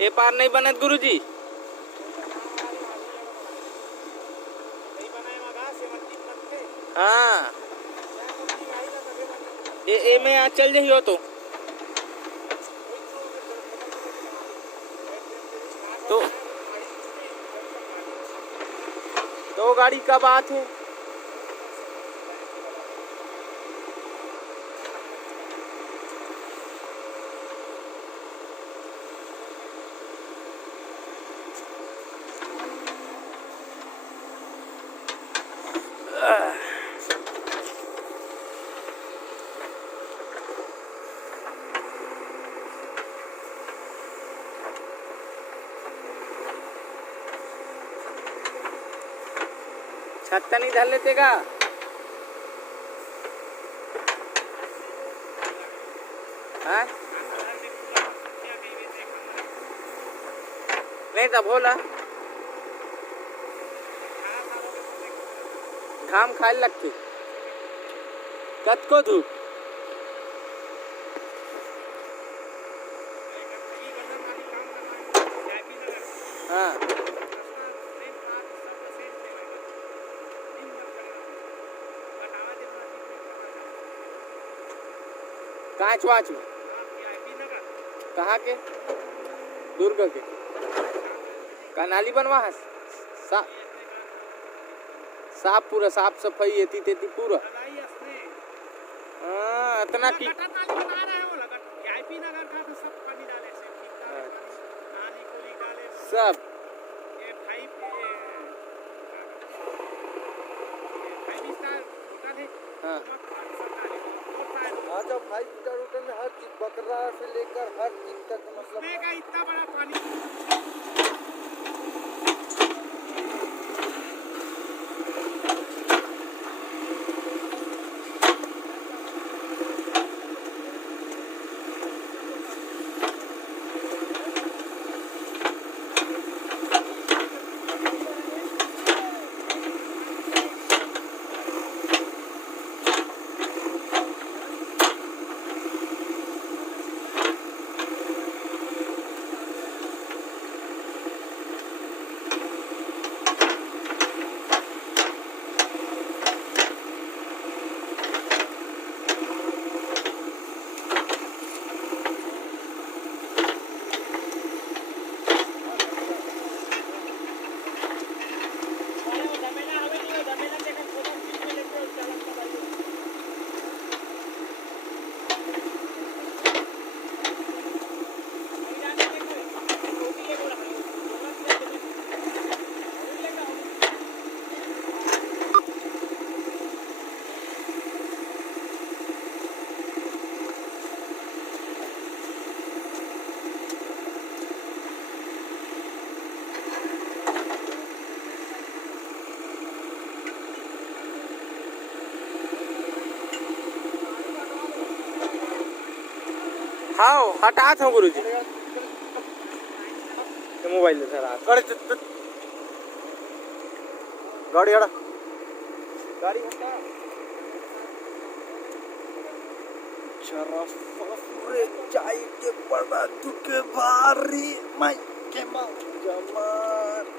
ये पार नहीं बनत गुरुजी। हाँ ये में आज चल जाइयो तो गाड़ी का बात है। छत्ता नहीं धर लेते का? हाँ नहीं तब बोला घाम खाए लगती कत को धूप। हाँ कांच वाच में कहाँ के? दुर्ग के का नाली बनवा है? साफ पूरा साफ सफाई एती तेती पूरा। हाँ इतना की सब हाँ जब 5 मीटर होटल में हर चीज बकरा से लेकर हर चीज तक मतलब इतना बड़ा पानी। हाँ हटा था गुरुजी मोबाइल सर गाड़ी हटा गाड़ी हटा पूरे चाय के बड़ा दुखे भारी मैं के मां जमान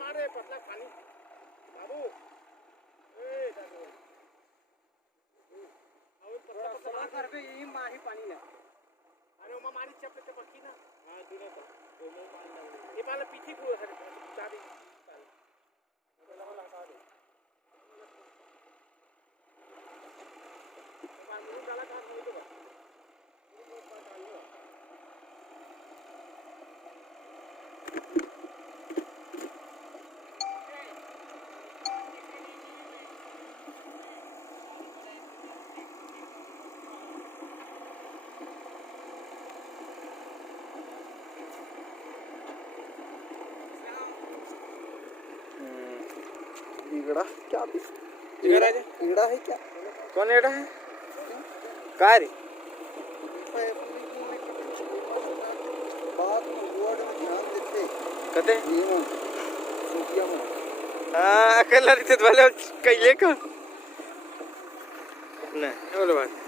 मारे पतला पानी बाबू ए दादू अब पतला पतला कर पे यही माही पानी ना अरे वो मारी चपले ते पक्की ना हां दूने पर वो पानी ना ये पाले पीछे को हर चाबी पाले लगा लगा दे पानी डाला था नहीं तो इगड़ा क्या इगड़ा है इगड़ा है क्या कौन एड़ा है काय रे बात में वर्ड में ध्यान देते कते ये में सोफिया में हां अकेला रहते वाले कइले का ना बोलो बात